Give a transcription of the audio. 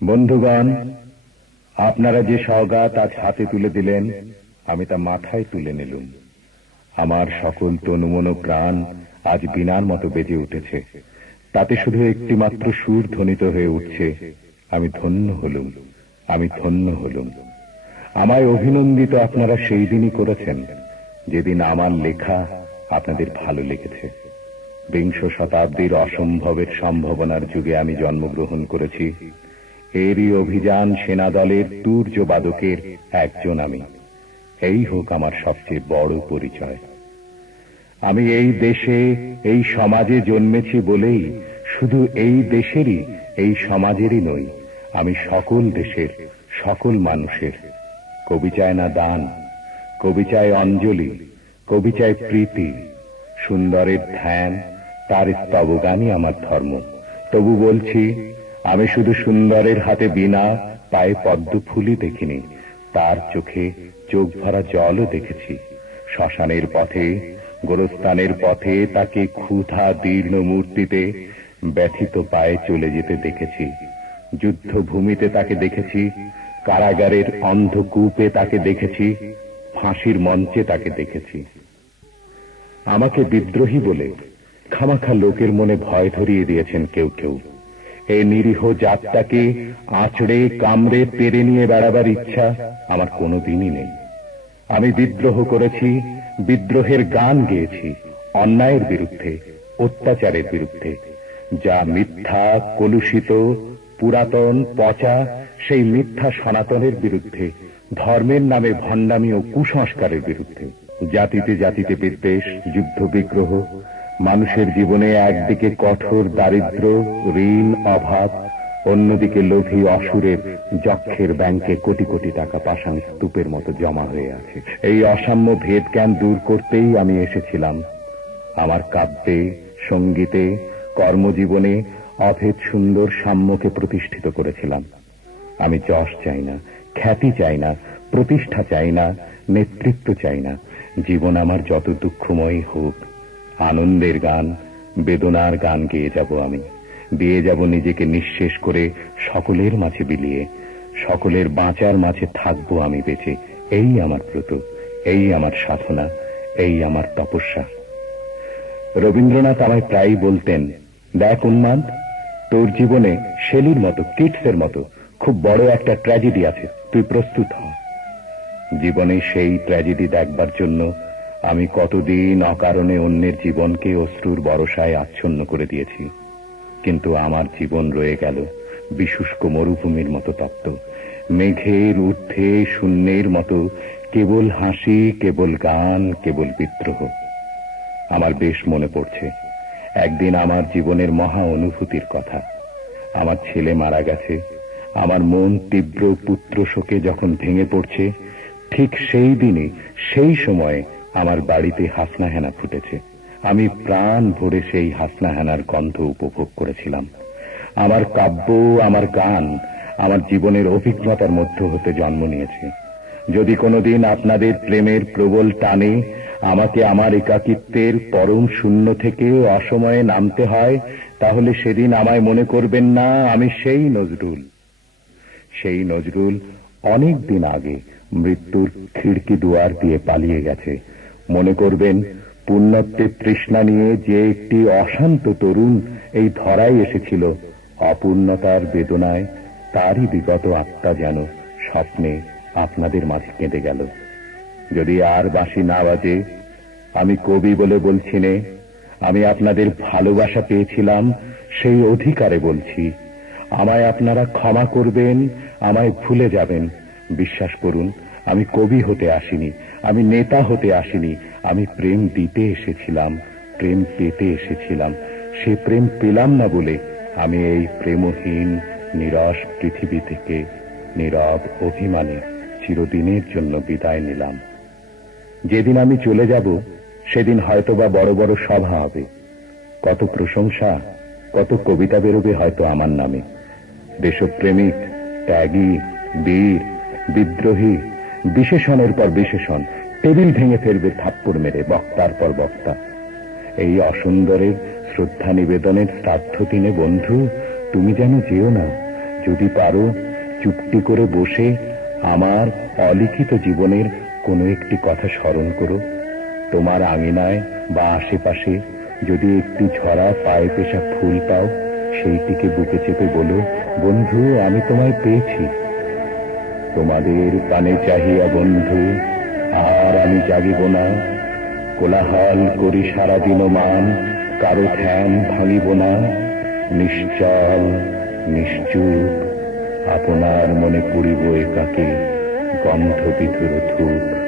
বন্ধুগণ, আপনারা যে সওগাত আজ হাতে তুলে দিলেন, আমি তা মাথায় তুলে নিলুম। আমার সকল তনুমন প্রাণ আজ বীণার মতো বেজে উঠেছে। তাতে শুধু একটি মাত্র সুর ধ্বনিত হয়ে উঠছে, আমি ধন্য হলুম, আমি ধন্য হলুম। আমায় অভিনন্দিত আপনারা সেই দিনই করেছেন যেদিন আমার লেখা আপনাদের ভালো লেগেছে। বিংশ শতাব্দীর অসম্ভবের সম্ভাবনার যুগে আমি জন্মগ্রহণ করেছি। এরই অভিযান সেনাদলের তুর্যবাদকের একজন আমি। এই হোক আমার সবচেয়ে বড় পরিচয়। আমি এই দেশে, এই সমাজে জন্মেছি বলেই শুধু এই দেশেরই, এই সমাজেরই নই, আমি সকল দেশের, সকল মানুষের। কবি চায় না দান, কবি চায় অঞ্জলি, কবি চায় প্রীতি, সুন্দরের ধ্যান, তার স্তবগানই আমার ধর্ম। তবু বলছি, আমি শুধু সুন্দরের হাতে বীণা, পায়ে পদ্ম ফুলই দেখিনি, তার চোখে চোখ ভরা জলও দেখেছি। শ্মশানের পথে, গোরস্থানের পথে তাকে ক্ষুধা দীর্ণ মূর্তিতে ব্যথিত পায়ে চলে যেতে দেখেছি। যুদ্ধভূমিতে তাকে দেখেছি, কারাগারের অন্ধকূপে তাকে দেখেছি, ফাঁসির মঞ্চে তাকে দেখেছি। আমাকে বিদ্রোহী বলে খামাখা লোকের মনে ভয় ধরিয়ে দিয়েছেন কেউ কেউ। এই নিরীহ জাতটাকে আঁচড়ে কামড়ে পেরে নিয়ে বেড়াবার ইচ্ছা আমার কোনোদিনই নেই। আমি বিদ্রোহ করেছি, বিদ্রোহের গান গেয়েছি, অন্যায়ের বিরুদ্ধে, অত্যাচারের বিরুদ্ধে। যা মিথ্যা, কলুষিত, পুরাতন, পচা, সেই মিথ্যা সনাতনের বিরুদ্ধে, ধর্মের নামে ভণ্ডামি ও কুসংস্কারের বিরুদ্ধে। জাতিতে জাতিতে বিদ্বেষ, যুদ্ধ বিগ্রহ, মানুষের জীবনে একদিকে কঠোর দারিদ্র, ঋণ, অভাব, অন্যদিকে লোভী অসুরের যক্ষের ব্যাংকে কোটি কোটি টাকা পাষাণ স্তূপের মতো জমা হয়ে আছে। এই অসাম্য ভেদ জ্ঞান দূর করতেই আমি এসেছিলাম। আমার কাব্যে, সঙ্গীতে, কর্মজীবনে অভেদ সুন্দর সাম্যকে প্রতিষ্ঠিত করেছিলাম। আমি যশ চাই না, খ্যাতি চাই না, প্রতিষ্ঠা চাই না, নেতৃত্ব চাই না। জীবন আমার যত দুঃখময় হোক, আনন্দের গান, বেদনার গান গেয়ে যাব আমি। দিয়ে যাব নিজেকে নিঃশেষ করে সকলের মাঝে বিলিয়ে। সকলের বাঁচার মাঝে থাকবো আমি বেঁচে। এই আমার ব্রত, এই আমার সাধনা, এই আমার তপস্যা। রবীন্দ্রনাথ আমায় প্রায়ই বলতেন, দেখ উন্মাদ, তোর জীবনে শেলির মতো, কিটসের মতো খুব বড় একটা ট্র্যাজেডি আছে, তুই প্রস্তুত হ। জীবনে সেই ট্র্যাজেডি দেখবার জন্য আমি কতদিন অকারণে অন্যের জীবনকে অশ্রুর বরসায় আচ্ছন্ন করে দিয়েছি। কিন্তু আমার জীবন রয়ে গেল বিশুষ্ক মরুভূমির মতো তপ্ত, মেঘের ঊর্ধ্বে শূন্যের মতো, কেবল হাসি, কেবল গান, কেবল বিদ্রোহ। আমার বেশ মনে পড়ছে একদিন আমার জীবনের মহা অনুভূতির কথা। আমার ছেলে মারা গেছে, আমার মন তীব্র পুত্র শোকে যখন ভেঙে পড়ছে, ঠিক সেই দিনই, সেই সময়ে আমার বাড়িতে হাসনাহেনা ফুটেছে। আমি প্রাণ ভরে সেই হাসনাহেনার গন্ধ উপভোগ করেছিলাম। আমার কাব্য, আমার গান, আমার জীবনের অভিজ্ঞতার মধ্য হতে জন্ম নিয়েছে। যদি কোনোদিন আপনাদের প্রেমের প্রবল টানে আমাকে আমার একাকিত্বের পরম শূন্য থেকে অসময়ে নামতে হয়, তাহলে সেদিন আমায় মনে করবেন না আমি সেই নজরুল। সেই নজরুল অনেক দিন আগে মৃত্যুর খিড়কি দুয়ার দিয়ে পালিয়ে গেছে। মনে করবেন পুণ্যত্বের তৃষ্ণা নিয়ে যে একটি অশান্ত তরুণ এই ধরায় এসেছিল, অপূর্ণতার বেদনায় তারই বিগত আত্মা যেন স্বপ্নে আপনাদের মাঝে কেঁদে গেল। যদি আর বাঁশি না বাজে, আমি কবি বলে বলছি নে, আমি আপনাদের ভালোবাসা পেয়েছিলাম সেই অধিকারে বলছি। আমায় আপনারা ক্ষমা করবেন, আমায় ভুলে যাবেন। বিশ্বাস করুন, আমি কবি হতে আসিনি, আমি নেতা হতে আসিনি, আমি প্রেম দিতে এসেছিলাম, প্রেম পেতে এসেছিলাম। সে প্রেম পেলাম না বলে আমি এই প্রেমহীন নীরস পৃথিবী থেকে নীরব অভিমানে চিরদিনের জন্য বিদায় নিলাম। যেদিন আমি চলে যাব, সেদিন হয়তোবা বড় বড় সভা হবে, কত প্রশংসা, কত কবিতা বেরোবে হয়তো আমার নামে। দেশপ্রেমিক, ত্যাগী, বীর, বিদ্রোহী, বিশেষণের পর বিশেষণ টেবিল ভেঙে ফেলবে থাপ্পড় মেরে, বক্তার পর বক্তা। এই অসুন্দরের শ্রদ্ধা নিবেদনের শ্রাদ্ধ দিনে বন্ধু, তুমি যেন যেও না, যদি পারো চুপটি করে বসে আমার অলিখিত জীবনের কোনো একটি কথা স্মরণ করো। তোমার আঙিনায় বা আশেপাশে যদি একটি ঝরা পায়ে পেশা ফুল পাও, সেইটিকে বুকে চেপে বলো, বন্ধু আমি তোমায় পেয়েছি। তোমাদের পানে চাহিয়া বন্ধু আর আমি জাগিব না, কোলাহল করি সারাদিন মান, কারো ধ্যান ভাঙিব না। নিশ্চল নিশ্চুপ আপনার মনে পুরিব একাকে গন্ধ বিধুর ধূপ।